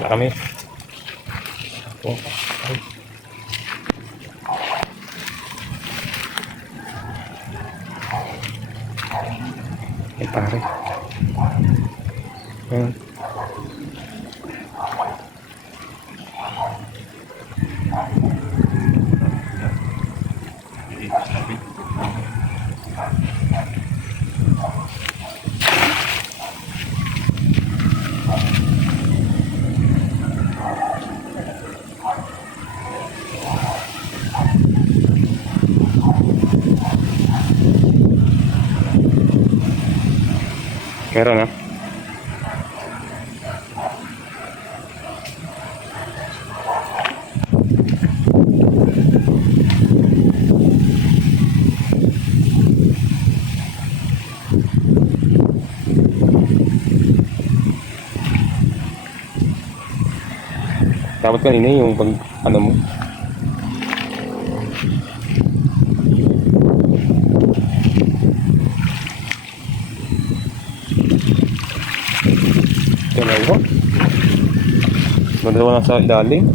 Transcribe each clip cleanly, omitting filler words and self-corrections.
Kala kami. Oh, ay. Ay, pare. Ayan. Meron na. Dapat kanina yung pag ano mo. Dalawa. Madalawa na sa ilalim.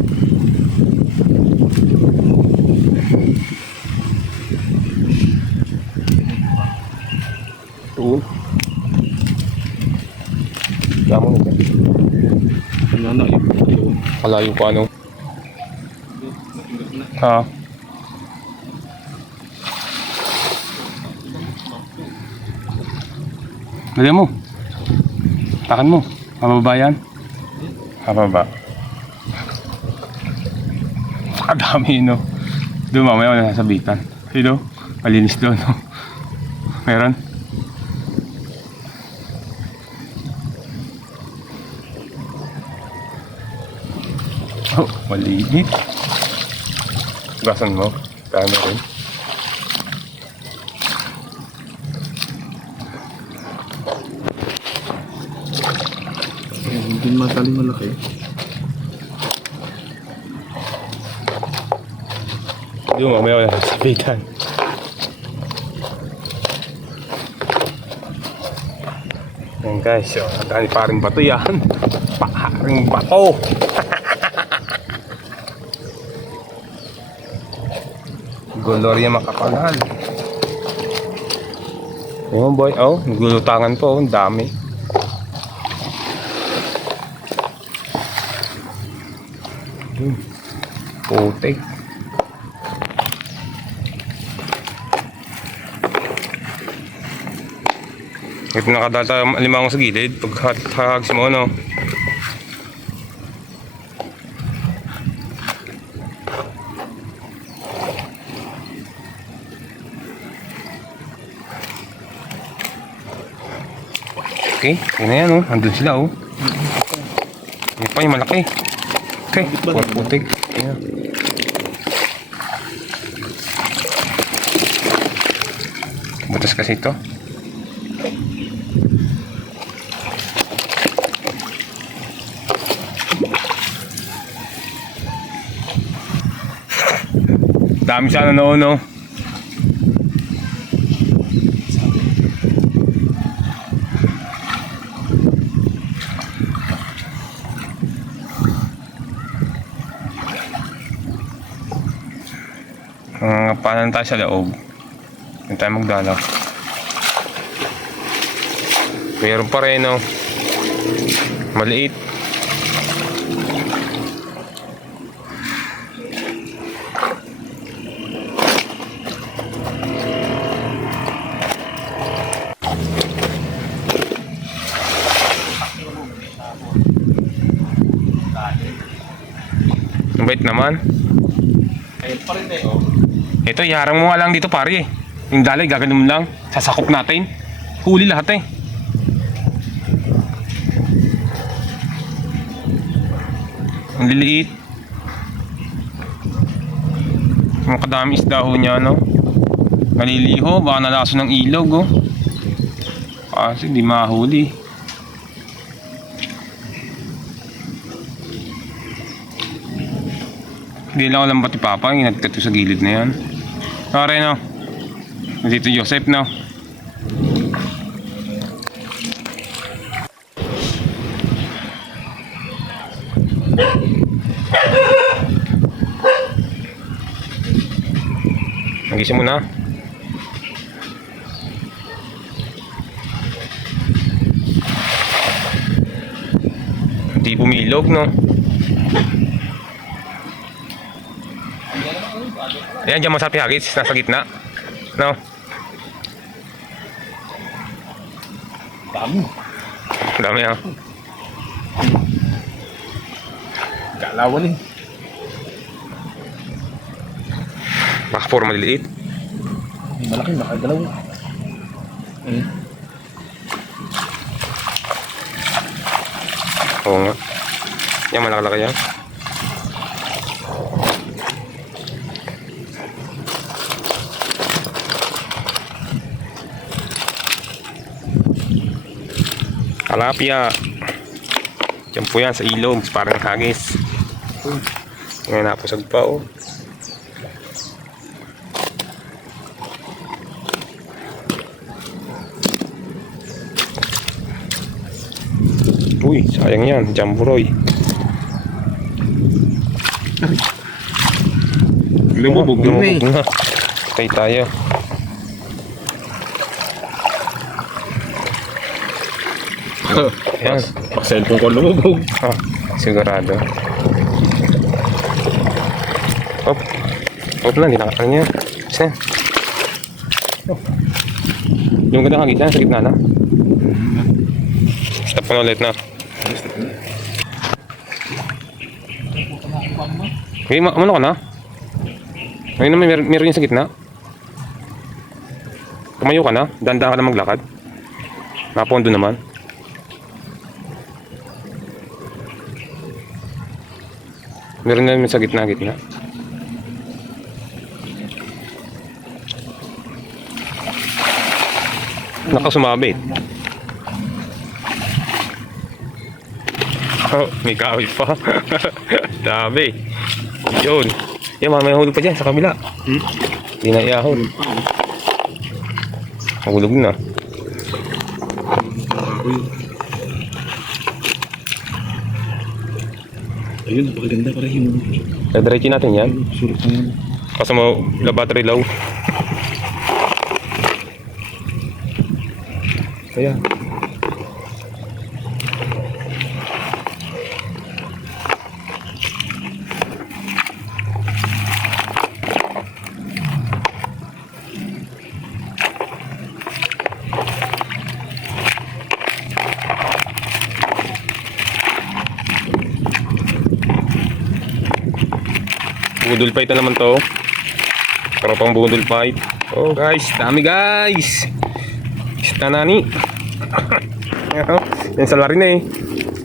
Tuon. Damo na dyan. Ano na yun? Kalayo pa ano. Ha? Dali mo. Takan mo. Mababa yan. Mababa. Kadami no. Doon mamaya wala nasabitan. Hello? Malinis doon no. Meron? Oh, malinis. Gasan mo. Kaya mo rin. Hindi mataling malaki. Doon mamaya wala nasabitan. Yan guys, so, dahil paring bato yan. Paring bato. Gloria makapagal. Oh boy, oh, naglulutangan po, ang dami. Putik. Ito nakadala tayo limang sa gilid. Pagkahagis mo ano. Okay, yun na yan oh. Andun sila oh. Yun pa yung malaki. Okay, putik. Ayan. Butas kasi ito. Dami sana noon no. Paano tayo sa loob? Hindi tayo magdalaw. Mayroon pa rin no. Maliit. Bait naman. Ayun pa rin eh oh. Ito, iharang mo nga lang dito pare eh. Yung dalay, gaganon mo lang. Sasakop natin. Huli lahat eh. Ang liliit. Ang kadami isda ho niya no. Maliliho, baka nalaso ng ilog oh. Kasi di mahuli. Hindi lang alam pati Papa, inagkat ko sa gilid na yan. Pare no. Dito Joseph no. Nagising mo na. Hindi pumilog, no? Ayan, dyan mo sa pihagis, nasa gitna. No? Dami. Dami, ha? Kalawan eh. Baka puro maliliit. Malaki, nakagalaw. Oo nga. Yan, malaki-laki yan. Tilapia. Diyan po yan sa ilog, parang hagis. Ngayon napusag pa, oh. Uy, sayang yan, jamburoy. Lumubog na eh. Na. Patay tayo. Yan. Cellphone ko lumubog. Ah, sigurado. Hop. Hop na, hindi nakakala niya. Saan? Oh. Yung ganda kang gitna, sa gitna na. Stop ko na ulit na. Okay, ano ka na? Ngayon naman, meron yung sa gitna. Tumayo ka na, dahan-dahan ka na maglakad. Napondo naman. Meron na naman sa gitna. Nakasumabit. Oh, may kahoy pa. Dami. Yun. Yan, may hulog pa dyan sa kabila. Hindi na iahon. Mahulog na. Ayun, napakaganda para yung Diretso natin yan. sulit na yan. Kasi mo, la battery low. Kaya. Budol fight na naman to. Tropang budol fight. Oh guys, dami guys. Isda nani. Yan sa lari na eh.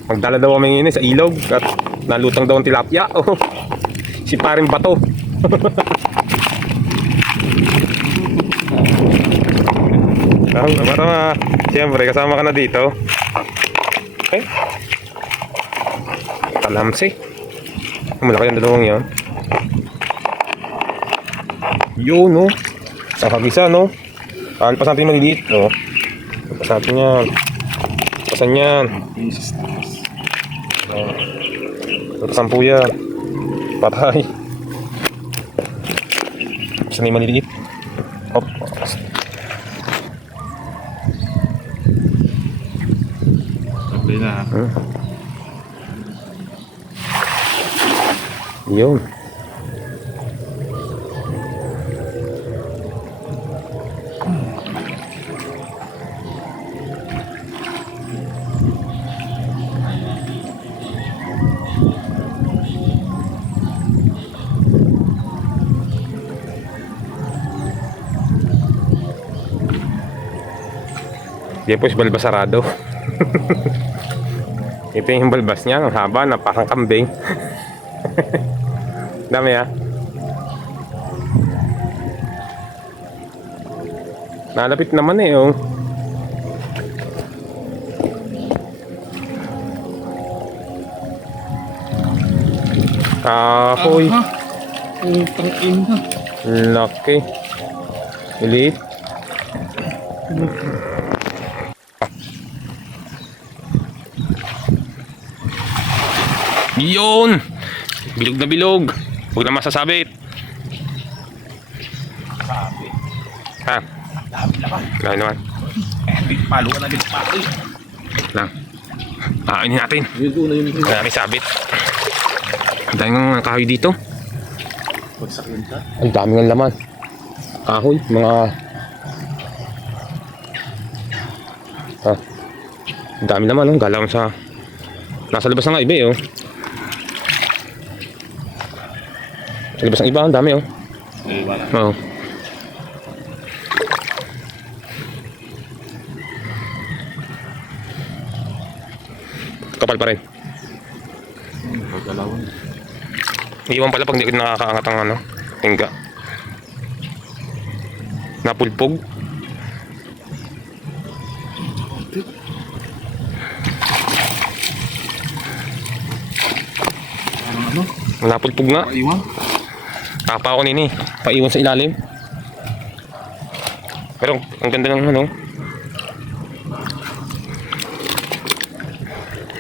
Magdala daw kami ngayon sa ilog at nalutang daw ang tilapia. Oh, si paring bato. Tama. Siyempre, kasama ka na dito. Okay. Talamsi. Malaki ang dalawang yan. Yun, no? Sa kabisa, no? Kalpas natin maliliit, no? Kalpas natin yan. Kalpasan yan. Kalpasan po yan. Patay. Kalpasan yung maliliit. Hop. Okay na. Yun. Yan po si balbas sarado. Ito yung balbas niya, ang haba na parang kambing. Dami ah. Nalapit naman eh oh. Kahoy. Putang ina. Laki. Liit. Yun! Bilog na bilog. Huwag na masasabit. Ha? Lahat naman. Paluan na din pa. Lang. Kainin natin. Yun doon na yun. Wala namin sabit. Ang dami ng kahoy dito. Pagsak yun ka. Ang dami ng laman. Kahoy, mga... Ah. Ang dami naman, oh. Galaw sa... Nasa labas na nga iba, oh. Sa labas ng iba, ang dami, oh. Eh, wala. Oo. Kapal pa rin. Pagkalawan. Iwan pala pag di nakakaangat ang ano, tingga. Napulpog. Ano? Napulpog nga. Paiwan? Kapa ako nini. Paiwan sa ilalim. Pero ang ganda ng ano.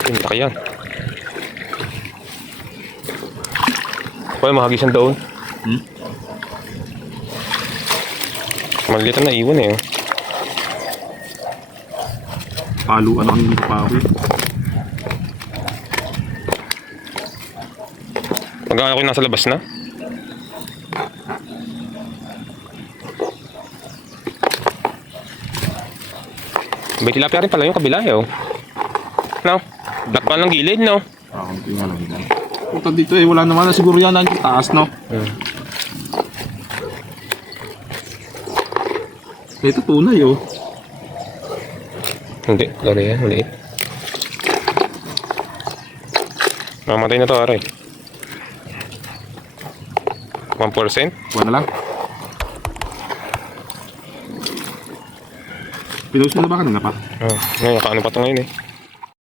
Ang laki yan. Kaya mahagis ang daon. Maliit na iwan eh. Paluan ako nito pa ako. Pag-aala ko nasa labas na. May tilapia rin pala yung kabila eh oh. No? Lakpan ng gilid no? Ako tingnan lang yan. Puta dito eh, wala naman na siguro yan ang taas, no? Ito tunay, oh. Hindi, lari yan, maliit. Mamatay na to, aray. 1%? Wala lang. Pinost mo na ba kanina pa? Oh, ngayon, nakaano pa to ngayon eh.